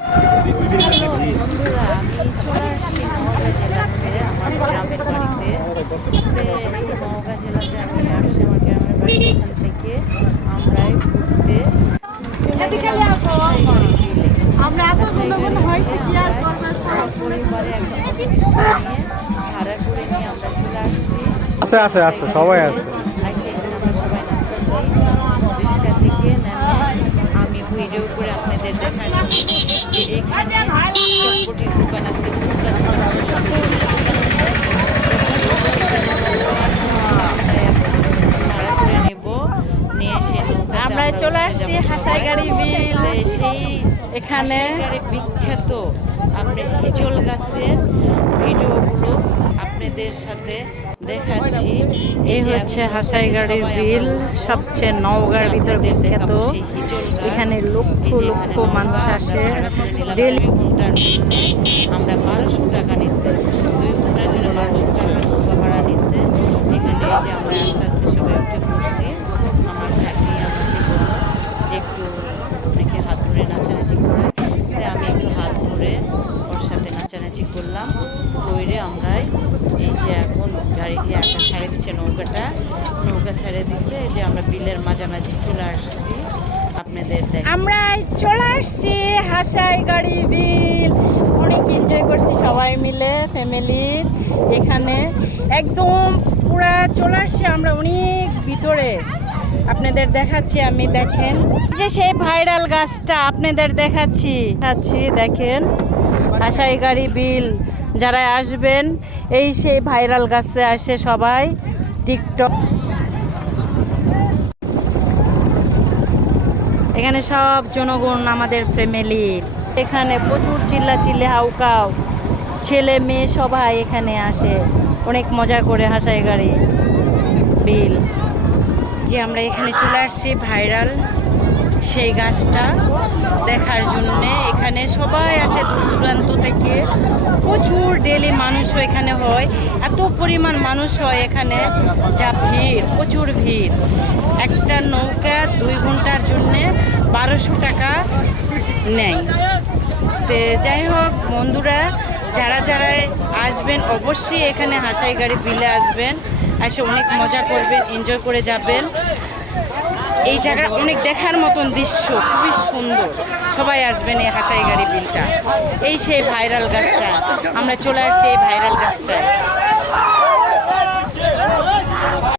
Hello বন্ধুরা, আমি চলে আসছি নওগাঁ জেলাতে আমার গ্রামের বাড়িতে। এই নওগাঁ জেলাতে আমি আসছি আমার গ্রামের বাড়ি। ওখান থেকে আমরাই ঘুরতে চলে গেলাম হাসাইগাড়ি বিলে। পরিবারে একটা অফিসটা নিয়ে ভাড়া করে নিয়ে আমরা চলে আসছি। আছে আছে আছে, সবাই আছে। আমরা সবাই নামতেছি রিক্সা থেকে নেমে। আমি ভিডিও করে আপনাদের দেখাচ্ছি যে এখানে চটপটির দোকান আছে, ফুচকার দোকান আছে, সবজির দোকান আছে। ভাড়া করে নেব, নিয়ে এসে আমরা চলে আসছি হাসাইগাড়ি বিল। সেই এখানে বিখ্যাত আপনার হিজল গাছের ভিডিওগুলো আপনাদের সাথে দেখাচ্ছি। এই হচ্ছে হাসাইগাড়ির বিল, সবচেয়ে নওগাঁর ভিতর বিখ্যাত। এখানে লক্ষ লক্ষ মানুষ আসে ডেলি। ঘন্টার জন্য আমরা 1200 টাকা নিচ্ছে, 2 ঘন্টার জন্য 1200 টাকা নৌকা ভাড়া নিচ্ছে। এখানে এই যে আমরা আস্তে আস্তে সবাই উঠে পড়ছি। আমার ভাগ্নি আমাকে বললো যে একটু নাকি হাত ধরে নাচানাচি করে, তাই আমি একটু হাত ধরে ওর সাথে নাচানাচি করলাম। কইরে আমরাই এই যে এখন গাড়িটি একটা ছেড়ে দিচ্ছে, নৌকা ছেড়ে দিচ্ছে। এই যে আমরা বিলের মাঝামাঝি চলে আসছি, আপনাদের আমরা চলে আসছি হাসাইগাড়ি বিল। অনেক এনজয় করছি সবাই মিলে ফ্যামিলির। এখানে একদম পুরা চলে আসছি আমরা অনেক ভিতরে। আপনাদের দেখাচ্ছি আমি, দেখেন যে সেই ভাইরাল গাছটা আপনাদের দেখাচ্ছি। দেখেন হাসাইগাড়ি বিল, যারা আসবেন এই সেই ভাইরাল গাছে আসে সবাই। টিকটক এখানে সব জনগণ আমাদের ফ্যামিলি। এখানে প্রচুর চিল্লাচিল্লি হাউকাও, ছেলে মেয়ে সবাই এখানে আসে, অনেক মজা করে হাসাইগাড়ি বিল। যে আমরা এখানে চলে আসছি ভাইরাল সেই গাছটা দেখার জন্যে। এখানে সবাই আসে দূর দূরান্ত থেকে, প্রচুর ডেলি মানুষও এখানে হয়, এত পরিমাণ মানুষ হয় এখানে, যা ভিড়, প্রচুর ভিড়। একটা নৌকা 2 ঘন্টার জন্যে 1200 টাকা নেয়। তো যাই হোক বন্ধুরা, যারা যারা আসবেন অবশ্যই এখানে হাসাইগাড়ি বিলে আসবেন, এসে অনেক মজা করবেন, এনজয় করে যাবেন। এই জায়গার অনেক দেখার মতন দৃশ্য, খুবই সুন্দর। সবাই আসবেন এই হাসাইগাড়ি বিলটা। এই সেই ভাইরাল গাছটা, আমরা চলে আসছি এই ভাইরাল গাছটায়।